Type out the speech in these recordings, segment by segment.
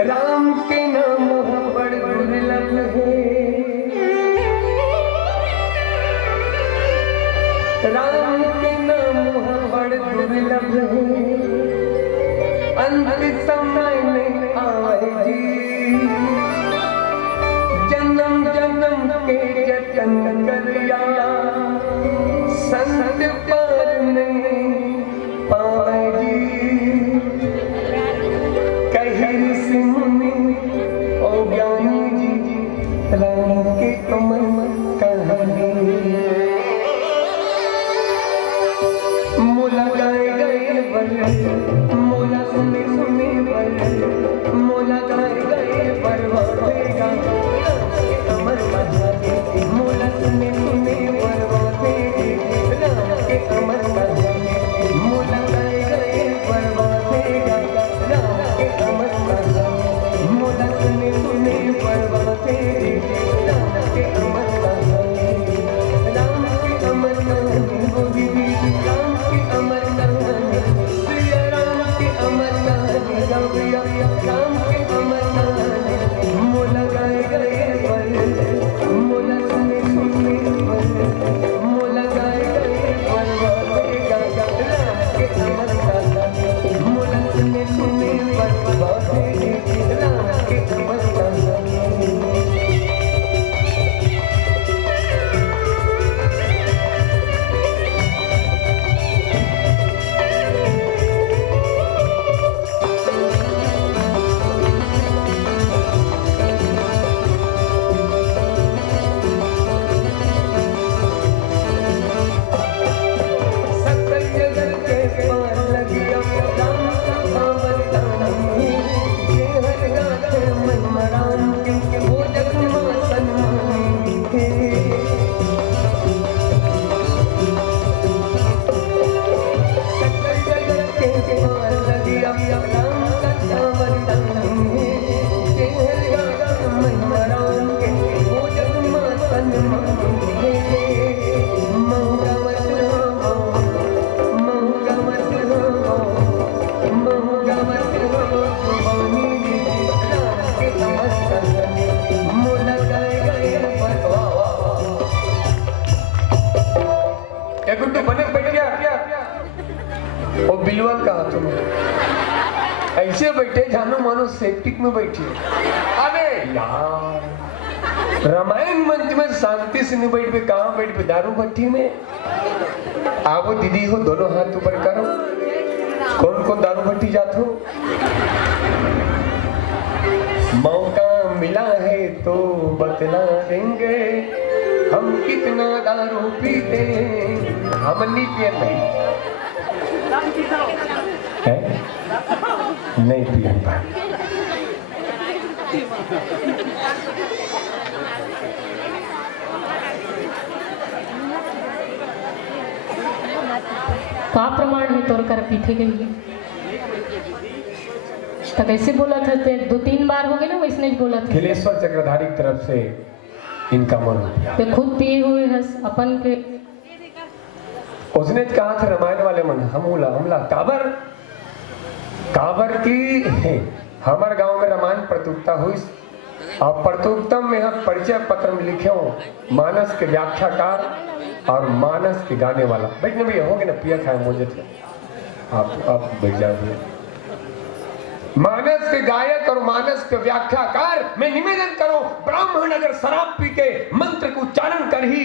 राम के नाम बड़ दुर्लभ है, राम के नाम बड़ दुर्लभ है, अंत समय में आए जी, जन्म जन्म के जतन करिया संत पर नहीं पाए जी, कही ऋषि मुनि ओ ज्ञानी जी, राम के कमल कहानी मोला गाए गए बल, मोला सुने सुने बल, मोला गाए गए परवातेगा अमर कहानी, मोला सुने सुने परवाते राम के अमर कहानी, मोला गाए गए परवातेगा राम के अमर कहानी, मोला सुने सुने परवाते राम के अमर कहानी, राम के अमर कहानी होगी राम के अमर कहानी, सिया राम के अमर कहानी गौरिया राम के अमर कहानी, मोला गाए गए बल, मोला सुने सुने बल, मोला गाए गए परवातेगा राम के अमर कहानी, मोला सुने सुने परवातेगा राम के अमर कहानी। ऐसे बैठे जानो मानो सेप्टिक में बैठे। अरे यार रामायण मंच में शांति से नहीं बैठ पे, कहाँ बैठ पे दारू भट्टी में। आवो दीदी हो, दोनों हाथ ऊपर करो। कौन कौन दारू भट्टी जाते हो? मौका मिला है तो बतला देंगे हम कितना दारू पीते हैं। हम नहीं पिए भाई है? नहीं पिए का प्रमाण है तोड़ कर पीछे के लिए तो कैसे बोला था? 2-3 बार हो गए ना, वैसने बोला था। खिलेश्वर चक्रधारी की तरफ से इनका मन ते खुद पिए हुए है अपन के। उसने कहा था रामायण वाले मन हमला हमला काबर काबर की है। हमारे गांव में रामायण प्रतियोगिता हुई और प्रतियोगिता में हम परिचय पत्र में लिखे हो मानस के व्याख्याकार और मानस के गाने वाला। बैठने भैया हो गए ना, पिया खाए मुझे थे आप बैठ जाओगे। मानस के गायक और मानस के व्याख्याकार मैं निवेदन करो, ब्राह्मण अगर शराब पी के मंत्र को उच्चारण कर ही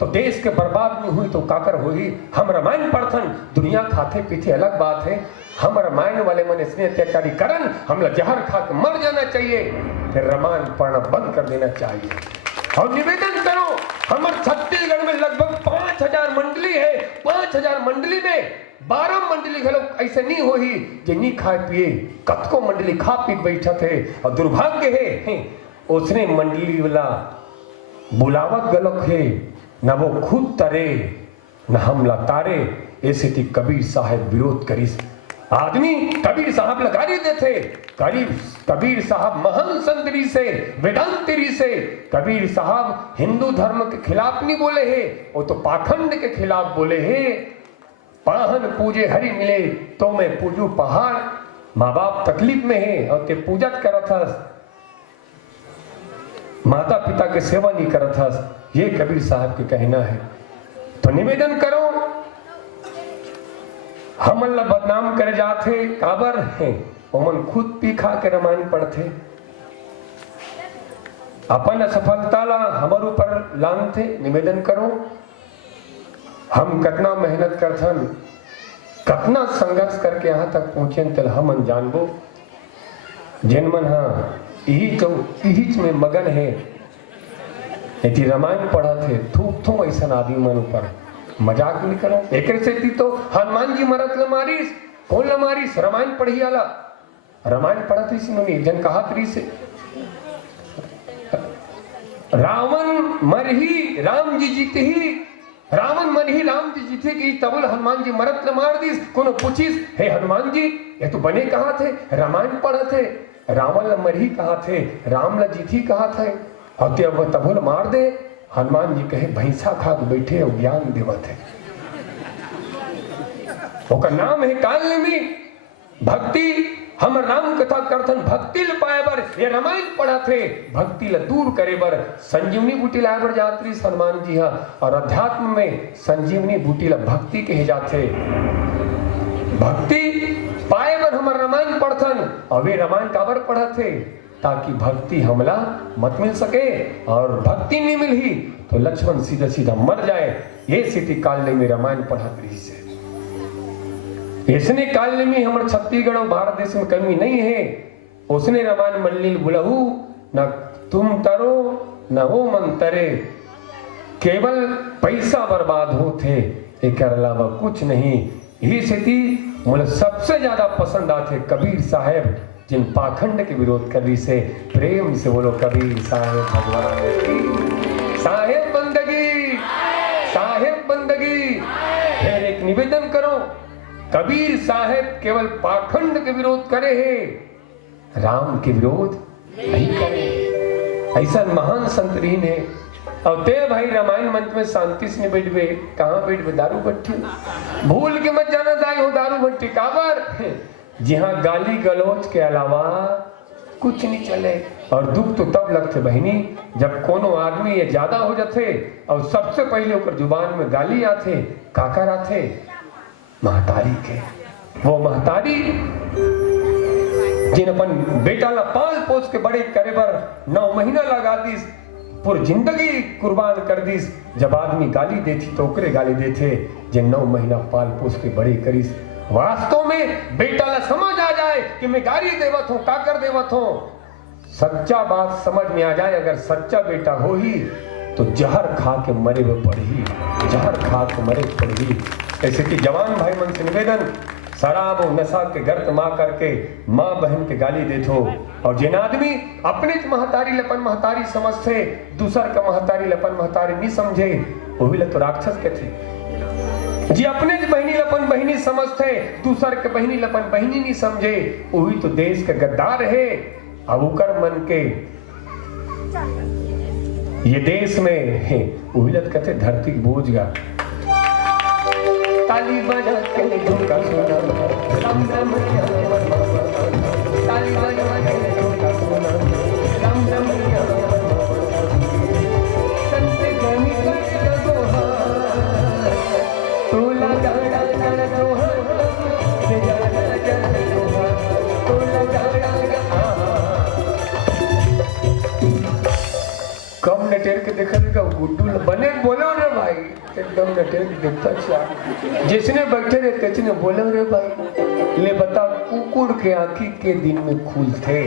तो देश के बर्बाद नहीं हुई तो काकर हुई। हम रामायण पढ़थन, दुनिया खाते पीते अलग बात है। हम रामायण वाले मन इसने अत्याचारी करन, हम जहर खा के मर जाना चाहिए, फिर रामायण पढ़ना बंद कर देना चाहिए। और निवेदन करो, हमारे छत्तीसगढ़ में लगभग 5000 मंडली है। 5000 मंडली में 12 मंडली के लोग ऐसे नहीं हो ही जो नहीं खाए पिए, कतको मंडली खा पी बैठा थे। और दुर्भाग्य है उसने मंडली वाला बुलावत गलत है, न वो खुद तरे न हमला तारे। ऐसे थी कबीर साहब विरोध करी। आदमी कबीर साहब लगा देते थे। कबीर साहब महान संतरी से वेदांतरी से कबीर साहब हिंदू धर्म के खिलाफ नहीं बोले हैं, वो तो पाखंड के खिलाफ बोले हैं। पाहन पूजे हरि मिले तो मैं पूजू पहाड़, माँ बाप तकलीफ में है और ते पूजत करत हस, माता पिता के सेवा नहीं करत हस, ये कबीर साहब के कहना है। तो निवेदन करो, हमन ला बदनाम करे जाते काबर है, ओमन खुद पी खा के रामायण पढ़ते, अपन असफलता ला हमर ऊपर लानते। निवेदन करो, हम कितना मेहनत करथन, कितना संघर्ष करके यहाँ तक पहुंचे, तल हमन जानबो। जिन मन हाँ यही में मगन है, यदि रामायण पढ़ा थे थूक थो ऐसा आदमी मन ऊपर मजाक नहीं करो। एक से तो हनुमान जी मरत ल मारिस, कौन ल मारिस? रामायण पढ़ी आला, रामायण पढ़ा थी सिमनी जन कहा करी से रावण मरही राम जी जीते ही, रावण मरही राम जी जीते की तबल हनुमान जी मरत ल मार दिस। कोनो पूछिस, हे हनुमान जी ये तो बने कहा थे, रामायण पढ़ा थे, रावण ल मरही कहा थे, राम ल जीती कहा थे, और ते अब तबल मार दे। हनुमान जी कहे भैंसा खा के बैठे और ज्ञान देवत है, ओकर नाम है कालनेमी भक्ति। हम राम कथा करथन भक्ति ल पाए बर, ये रामायण पढ़ा थे भक्ति ल दूर करे बर, संजीवनी बूटी लाए बर जात्री हनुमान जी हा। और अध्यात्म में संजीवनी बूटी ल भक्ति कहे जाते। भक्ति पाए बर हम रामायण पढ़थन, और वे रामायण काबर पढ़ा थे ताकि भक्ति हमला मत मिल सके, और भक्ति नहीं मिली तो लक्ष्मण सीधा सीधा मर जाए। ये स्थिति काल में रामायण पढ़ा रही से। इसने काल में हमारे छत्तीसगढ़ और भारत देश में कमी नहीं है, उसने रामायण मल्लिल बुलहू, न तुम तरो न वो मन तरे, केवल पैसा बर्बाद होते, एक अलावा कुछ नहीं। ये स्थिति मुझे सबसे ज्यादा पसंद आते कबीर साहब, जिन पाखंड के विरोध कर रही से। प्रेम से बोलो कबीर साहब भगवान की। साहेब बंदगी, साहेब बंदगी। फिर एक निवेदन करो, कबीर साहब केवल पाखंड के विरोध करे है, राम के विरोध नहीं करे। ऐसा महान संत रही ने। और ते भाई रामायण मंच में शांति से बैठवे, कहाँ बैठवे? दारू भट्टी। भूल के मत जाना दाई हो दारू भट्टी काबर, जहाँ गाली गलौज के अलावा कुछ नहीं चले। और दुख तो तब लगते बहनी जब कोनो आदमी ये ज्यादा हो जाते और सबसे पहले ऊपर जुबान में गाली आते, काकर आते महतारी के। वो महतारी जिन अपन बेटा ला पाल पोस के बड़े करे बर 9 महीना लगा दिस, पूरी जिंदगी कुर्बान कर दिस। जब आदमी गाली देती तो ओकरे गाली देते जिन 9 महीना पाल पोस के बड़े करिस। वास्तव में बेटा ला समझ आ जाए कि मैं गाली देवत हूं, काकर देवत हूं, सच्चा बात समझ में आ जाए। अगर सच्चा बेटा हो ही तो जहर खा के मरे वो पड़ी, जहर खा के मरे पड़ी। ऐसे कि जवान भाई मन से निवेदन, शराब और नशा के गर्त माँ करके माँ बहन के गाली देते हो। और जिन आदमी अपने महतारी लपन महतारी समझते, दूसर का महतारी लपन महतारी नहीं समझे, वो भी तो राक्षस के थे। जी अपने बहनी लपन बहनी समझते, दूसर के बहनी लपन बहनी नहीं समझे, वही तो देश के गद्दार है। अब उकर मन के ये देश में है, वही कहते धरती बोझगा। ताली बजा के झुमका सुना, राम राम ताली बजा के झुमका सुना, राम राम संत गनी कर जोहार, तोला गाड़ा गाड़ा जोहार, से गाड़ा गाड़ा जोहार, तोला गाड़ा गाड़ा। कम नटेर के देखा देखा गुड्डू बने बोलो रे भाई, एकदम नटेर के देखता चाह जिसने बैठे रे तेचने बोले रे भाई, ले बता कुकुर के आंखी के दिन में खूल थे,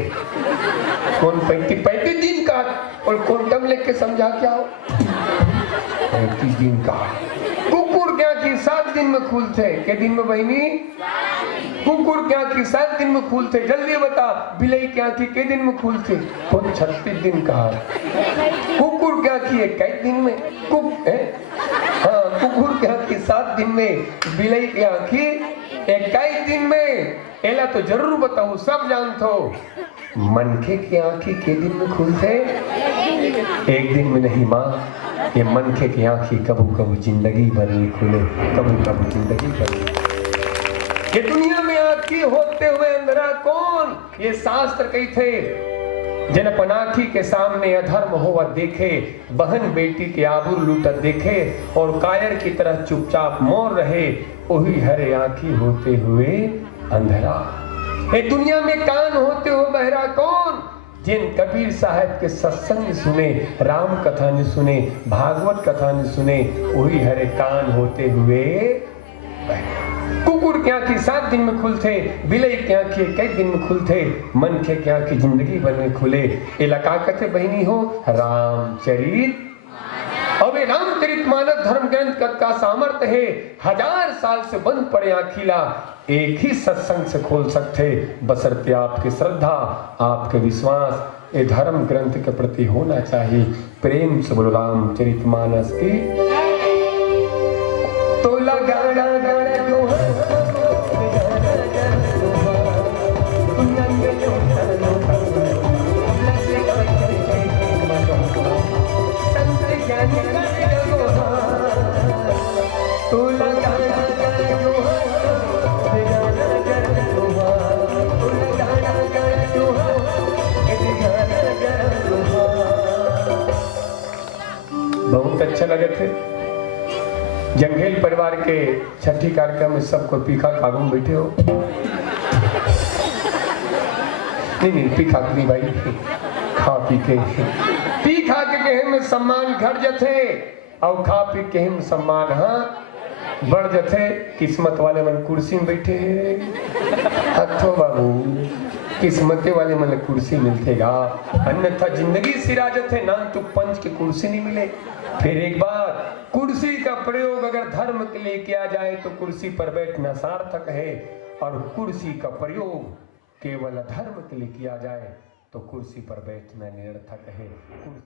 कौन 35 दिन का और क्वांटम लेके समझा क्या हो। 35 दिन का कुकुर के आंखी 7 दिन में खूल थे, के दिन में बहनी कुकुर के आंखी 7 दिन में खूल थे। जल्दी बता बिलाई के आंखी के दिन में खूल थे, कौन 36 दिन का। कुकुर के आंखी 21 दिन में हाँ, कुकुर के आंखी 7 दिन में, बिलाई के आंखी 21 दिन में। एला तो जरूर बताऊं, सब जानते हो। मनखे की आंखी के दिन में खुलते, एक दिन में नहीं माँ। ये मनखे की आंखी कबू कबू जिंदगी भर नहीं खुले, कबू कबू जिंदगी भर। ये दुनिया में आज आंखी होते हुए अंधरा कौन, ये शास्त्र कही थे। जिन अपन आंखी के सामने अधर्म होवत देखे, बहन बेटी के आबरू लूटत देखे और कायर की तरह चुपचाप मौन रहे, वही हरे आंखी होते हुए अंधरा। ये दुनिया में कान होते हुए बहरा कौन, जिन कबीर साहब के सत्संग सुने, राम कथा ने सुने, भागवत कथा ने सुने, वही हरे कान होते हुए बहरा। कुकुर की आंखें 7 दिन में खुलते, बिलई की आंखें कई दिन में खुलते, मन के आंखें जिंदगी भर में खुले। इलाका कहते बहनी हो रामचरित। अब ये रामचरितमानस धर्म ग्रंथ का सामर्थ्य है, 1000 साल से बंद पड़े आखिला एक ही सत्संग से खोल सकते, बशर्ते आपकी श्रद्धा, आपके विश्वास ये धर्म ग्रंथ के प्रति होना चाहिए। प्रेम से बोलो रामचरितमानस की। तो लगा बहुत अच्छा लगे थे। जंगेल परिवार के छठी कार्यक्रम में सबको पीखा कागू बैठे हो। नहीं पीखा नहीं भाई, खा पी के कहे में सम्मान घट जथे और खा पी के में सम्मान हाँ बढ़ जथे। किस्मत वाले मन कुर्सी में बैठे हथो बाबू, किस्मते वाले मन कुर्सी मिलतेगा, अन्यथा जिंदगी सिरा जथे ना तो पंच की कुर्सी नहीं मिले। फिर एक बात, कुर्सी का प्रयोग अगर धर्म के लिए किया जाए तो कुर्सी पर बैठना सार्थक है, और कुर्सी का प्रयोग केवल धर्म के लिए किया जाए तो कुर्सी पर बैठना निरर्थक है।